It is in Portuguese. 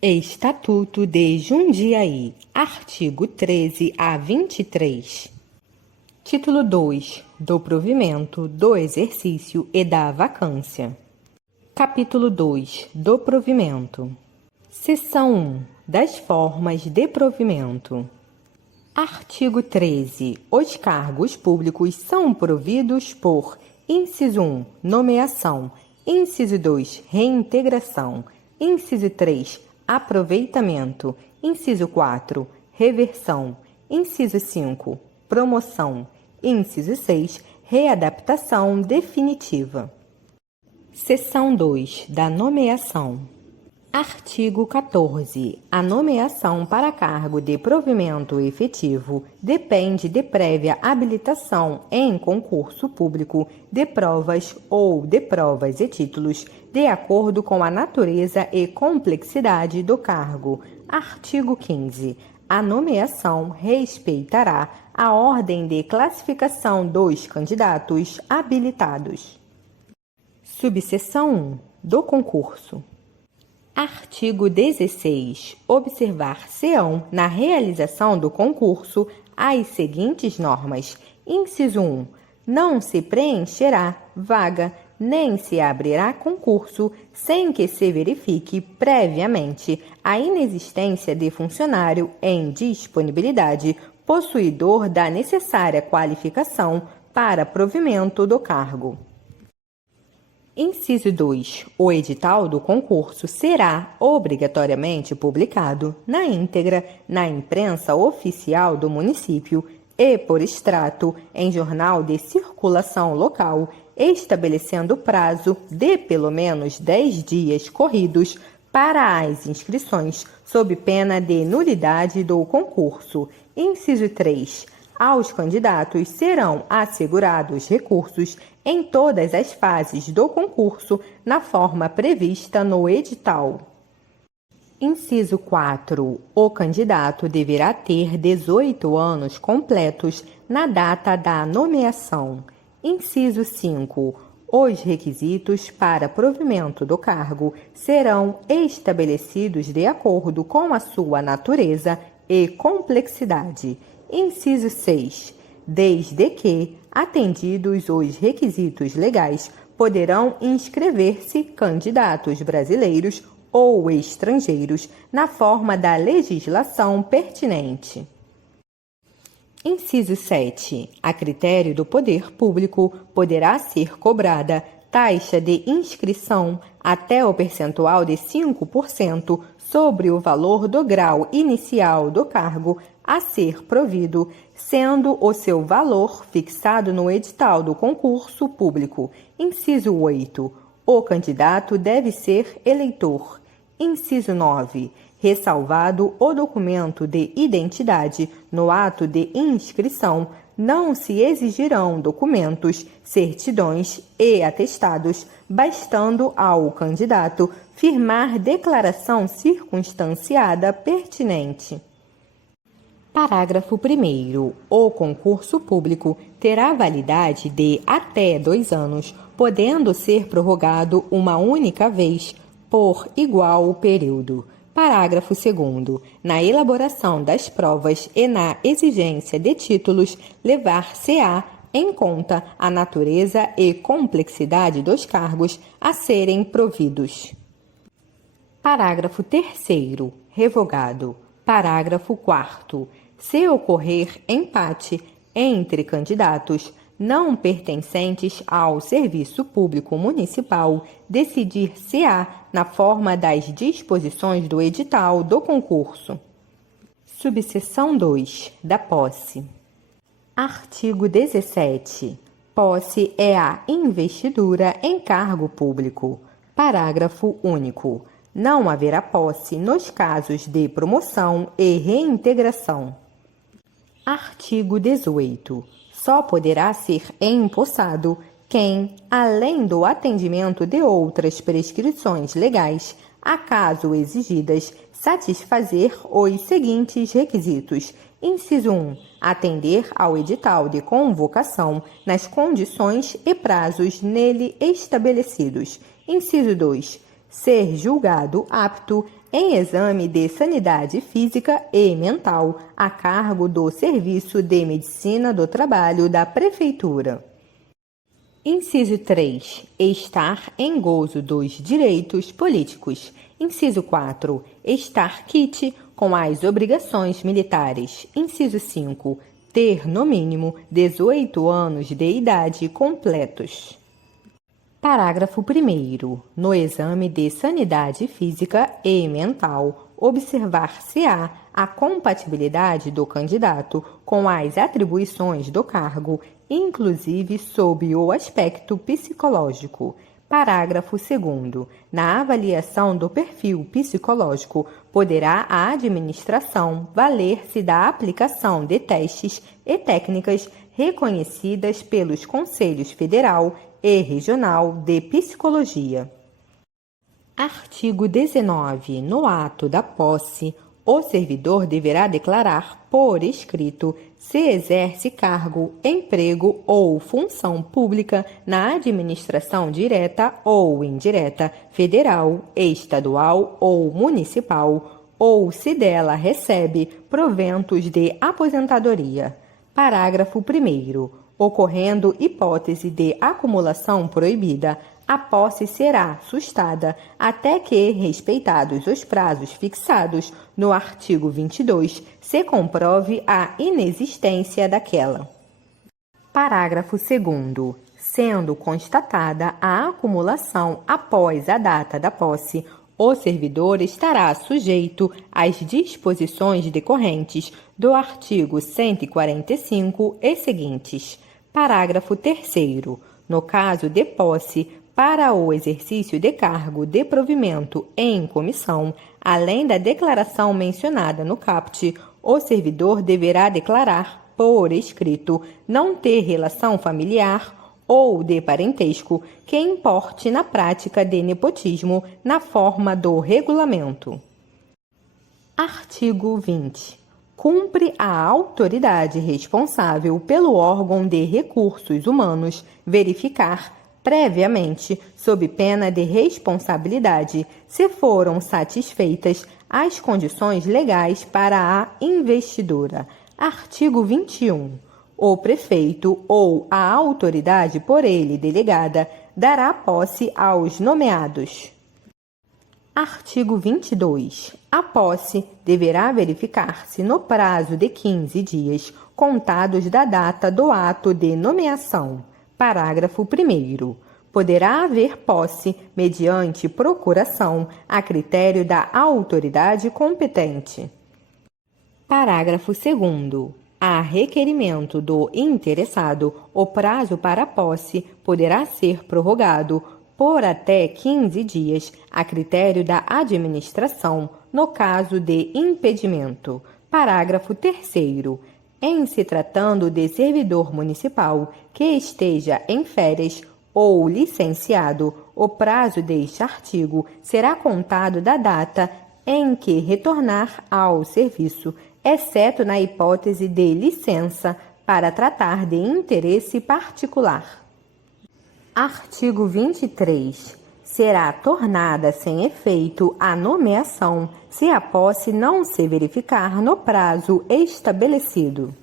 Estatuto de Jundiaí, artigo 13 a 23. Título 2. Do provimento, do exercício e da vacância. Capítulo 2. Do provimento. Seção 1. Das formas de provimento. Artigo 13. Os cargos públicos são providos por: inciso 1. Nomeação. Inciso 2. Reintegração. Inciso 3. Aproveitamento. Inciso 4. Reversão. Inciso 5. Promoção. Inciso 6. Readaptação definitiva. Seção 2. Da nomeação. Artigo 14. A nomeação para cargo de provimento efetivo depende de prévia habilitação em concurso público de provas ou de provas e títulos, de acordo com a natureza e complexidade do cargo. Artigo 15. A nomeação respeitará a ordem de classificação dos candidatos habilitados. Subseção 1. Do concurso. Artigo 16. Observar-se-ão na realização do concurso as seguintes normas. Inciso 1. Não se preencherá vaga, nem se abrirá concurso sem que se verifique previamente a inexistência de funcionário em disponibilidade possuidor da necessária qualificação para provimento do cargo. Inciso 2. O edital do concurso será obrigatoriamente publicado na íntegra na imprensa oficial do município e por extrato em jornal de circulação local, estabelecendo prazo de pelo menos 10 dias corridos para as inscrições, sob pena de nulidade do concurso. Inciso 3. Aos candidatos serão assegurados recursos em todas as fases do concurso, na forma prevista no edital. Inciso 4. O candidato deverá ter 18 anos completos na data da nomeação. Inciso 5. Os requisitos para provimento do cargo serão estabelecidos de acordo com a sua natureza e complexidade. Inciso 6. Desde que, atendidos os requisitos legais, poderão inscrever-se candidatos brasileiros ou estrangeiros na forma da legislação pertinente. Inciso 7. A critério do poder público, poderá ser cobrada taxa de inscrição até o percentual de 5% sobre o valor do grau inicial do cargo a ser provido, sendo o seu valor fixado no edital do concurso público. Inciso 8. O candidato deve ser eleitor. Inciso 9. Ressalvado o documento de identidade no ato de inscrição, não se exigirão documentos, certidões e atestados, bastando ao candidato firmar declaração circunstanciada pertinente. Parágrafo 1º. O concurso público terá validade de até 2 anos, podendo ser prorrogado uma única vez por igual período. Parágrafo 2º. Na elaboração das provas e na exigência de títulos, levar-se-á em conta a natureza e complexidade dos cargos a serem providos. Parágrafo 3º. Revogado. Parágrafo 4º. Se ocorrer empate entre candidatos não pertencentes ao serviço público municipal, decidir-se-á na forma das disposições do edital do concurso. Subseção 2. Da posse. Artigo 17. Posse é a investidura em cargo público. Parágrafo único. Não haverá posse nos casos de promoção e reintegração. Artigo 18. Só poderá ser empossado quem, além do atendimento de outras prescrições legais, acaso exigidas, satisfazer os seguintes requisitos. Inciso 1. Atender ao edital de convocação nas condições e prazos nele estabelecidos. Inciso 2. ser julgado apto em exame de sanidade física e mental a cargo do Serviço de Medicina do Trabalho da Prefeitura. Inciso 3. Estar em gozo dos direitos políticos. Inciso 4. Estar quite com as obrigações militares. Inciso 5. Ter, no mínimo, 18 anos de idade completos. Parágrafo 1º. No exame de sanidade física e mental, observar-se-á a compatibilidade do candidato com as atribuições do cargo, inclusive sob o aspecto psicológico. Parágrafo 2º. Na avaliação do perfil psicológico, poderá a administração valer-se da aplicação de testes e técnicas reconhecidas pelos Conselhos Federal e Regional de Psicologia. Artigo 19. No ato da posse, o servidor deverá declarar por escrito se exerce cargo, emprego ou função pública na administração direta ou indireta, federal, estadual ou municipal, ou se dela recebe proventos de aposentadoria. Parágrafo 1º. Ocorrendo hipótese de acumulação proibida, a posse será sustada até que, respeitados os prazos fixados no artigo 22, se comprove a inexistência daquela. Parágrafo 2º. Sendo constatada a acumulação após a data da posse, o servidor estará sujeito às disposições decorrentes do artigo 145 e seguintes. Parágrafo 3º. No caso de posse, para o exercício de cargo de provimento em comissão, além da declaração mencionada no caput, o servidor deverá declarar, por escrito, não ter relação familiar ou de parentesco que importe na prática de nepotismo na forma do regulamento. Artigo 20. Cumpre à autoridade responsável pelo órgão de recursos humanos verificar previamente, sob pena de responsabilidade, se foram satisfeitas as condições legais para a investidura. Artigo 21. O prefeito ou a autoridade por ele delegada dará posse aos nomeados. Artigo 22. A posse deverá verificar-se no prazo de 15 dias, contados da data do ato de nomeação. Parágrafo 1º. Poderá haver posse mediante procuração a critério da autoridade competente. Parágrafo 2º. A requerimento do interessado, o prazo para a posse poderá ser prorrogado por até 15 dias, a critério da administração, no caso de impedimento. Parágrafo 3º. Em se tratando de servidor municipal que esteja em férias ou licenciado, o prazo deste artigo será contado da data em que retornar ao serviço, exceto na hipótese de licença para tratar de interesse particular. Artigo 23. Será tornada sem efeito a nomeação se a posse não se verificar no prazo estabelecido.